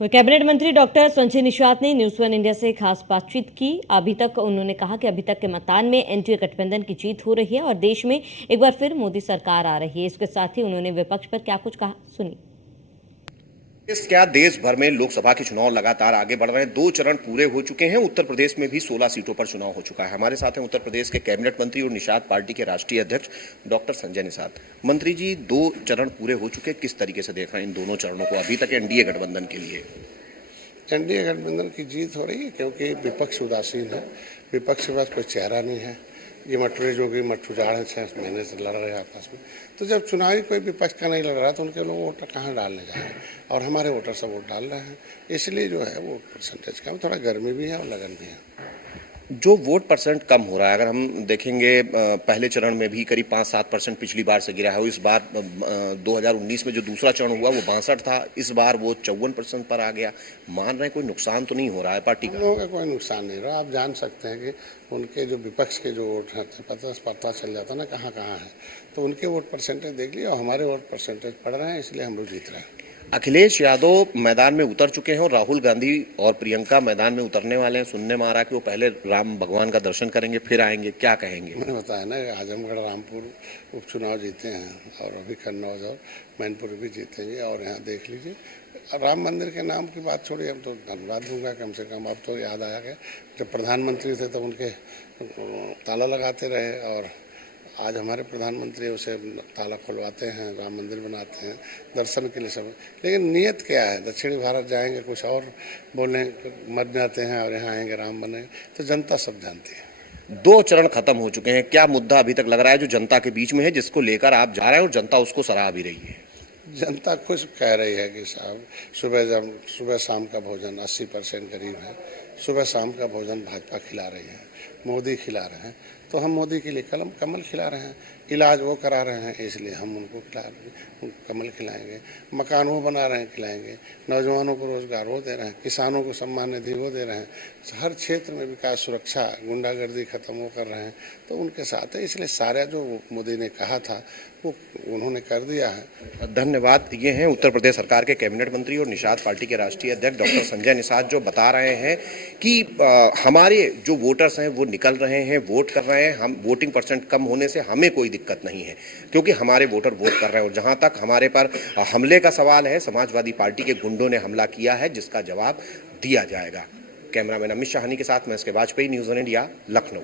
वहीं कैबिनेट मंत्री डॉक्टर संजय निषाद ने न्यूज़ वन इंडिया से खास बातचीत की। अभी तक उन्होंने कहा कि अभी तक के मतदान में एनडीए गठबंधन की जीत हो रही है और देश में एक बार फिर मोदी सरकार आ रही है। इसके साथ ही उन्होंने विपक्ष पर क्या कुछ कहा, सुनी। क्या देश भर में लोकसभा के चुनाव लगातार आगे बढ़ रहे हैं। 2 चरण पूरे हो चुके हैं। उत्तर प्रदेश में भी 16 सीटों पर चुनाव हो चुका है। हमारे साथ हैं उत्तर प्रदेश के कैबिनेट मंत्री और निषाद पार्टी के राष्ट्रीय अध्यक्ष डॉक्टर संजय निषाद। मंत्री जी, 2 चरण पूरे हो चुके, किस तरीके से देख रहे हैं इन दोनों चरणों को अभी तक एनडीए गठबंधन के लिए? एनडीए गठबंधन की जीत हो रही है क्योंकि विपक्ष उदासीन है। विपक्ष के पास कोई चेहरा नहीं है। ये मटुरे जो कि मटुजाड़ है, 6 महीने से लड़ रहे हैं आपस में। तो जब चुनावी कोई विपक्ष का नहीं लड़ रहा तो उनके लोग वोट कहाँ डालने जाए, और हमारे वोटर सब वोट डाल रहे हैं। इसलिए जो है वो परसेंटेज कम, थोड़ा गर्मी भी है और लगन भी है। जो वोट परसेंट कम हो रहा है, अगर हम देखेंगे पहले चरण में भी करीब 5-7% पिछली बार से गिरा है। इस बार 2019 में जो दूसरा चरण हुआ वो 62 था, इस बार वो 54% पर आ गया। मान रहे हैं कोई नुकसान तो नहीं हो रहा है पार्टी का? लोगों का कोई नुकसान नहीं रहा। आप जान सकते हैं कि उनके जो विपक्ष के जो वोट हैं पता चल जाता ना कहाँ कहाँ है। तो उनके वोट परसेंटेज देख लिया और हमारे वोट परसेंटेज पड़ रहे हैं, इसलिए हम लोग जीत रहे हैं। अखिलेश यादव मैदान में उतर चुके हैं और राहुल गांधी और प्रियंका मैदान में उतरने वाले हैं। सुनने में आ रहा है कि वो पहले राम भगवान का दर्शन करेंगे फिर आएंगे, क्या कहेंगे? मैंने बताया ना, आजमगढ़ रामपुर उपचुनाव जीते हैं और अभी कन्नौज और मैनपुर भी जीतेंगे। और यहाँ देख लीजिए, राम मंदिर के नाम की बात छोड़िए, हम तो धन्यवाद दूंगा कम से कम। अब तो याद आया कि जब प्रधानमंत्री थे तब उनके ताला लगाते रहे, और आज हमारे प्रधानमंत्री उसे ताला खुलवाते हैं, राम मंदिर बनाते हैं दर्शन के लिए सब। लेकिन नियत क्या है? दक्षिणी भारत जाएंगे कुछ और बोलने मर जाते हैं और यहाँ आएंगे राम बनेंगे, तो जनता सब जानती है। 2 चरण खत्म हो चुके हैं। क्या मुद्दा अभी तक लग रहा है जो जनता के बीच में है, जिसको लेकर आप जा रहे हैं और जनता उसको सराह भी रही है? जनता खुश कह रही है कि साहब सुबह शाम का भोजन 80% करीब है। सुबह शाम का भोजन भाजपा खिला रही है, मोदी खिला रहे हैं, तो हम मोदी के लिए कमल खिला रहे हैं। इलाज वो करा रहे हैं, इसलिए हम उनको कमल खिलाएंगे। मकान वो बना रहे हैं, खिलाएंगे। नौजवानों को रोजगार वो दे रहे हैं, किसानों को सम्मान निधि वो दे रहे हैं। हर क्षेत्र में विकास, सुरक्षा, गुंडागर्दी खत्म वो कर रहे हैं, तो उनके साथ है। इसलिए सारा जो मोदी ने कहा था वो उन्होंने कर दिया है। धन्यवाद। ये हैं उत्तर प्रदेश सरकार के कैबिनेट मंत्री और निषाद पार्टी के राष्ट्रीय अध्यक्ष डॉक्टर संजय निषाद, जो बता रहे हैं कि हमारे जो वोटर्स हैं वो निकल रहे हैं, वोट कर रहे हैं। हम वोटिंग परसेंट कम होने से हमें कोई दिक्कत नहीं है, क्योंकि हमारे वोटर वोट कर रहे हैं। और जहां तक हमारे पर हमले का सवाल है, समाजवादी पार्टी के गुंडों ने हमला किया है, जिसका जवाब दिया जाएगा। कैमरामैन अमित शाहानी के साथ मैं इसके Vajpayee, news one India, Lucknow.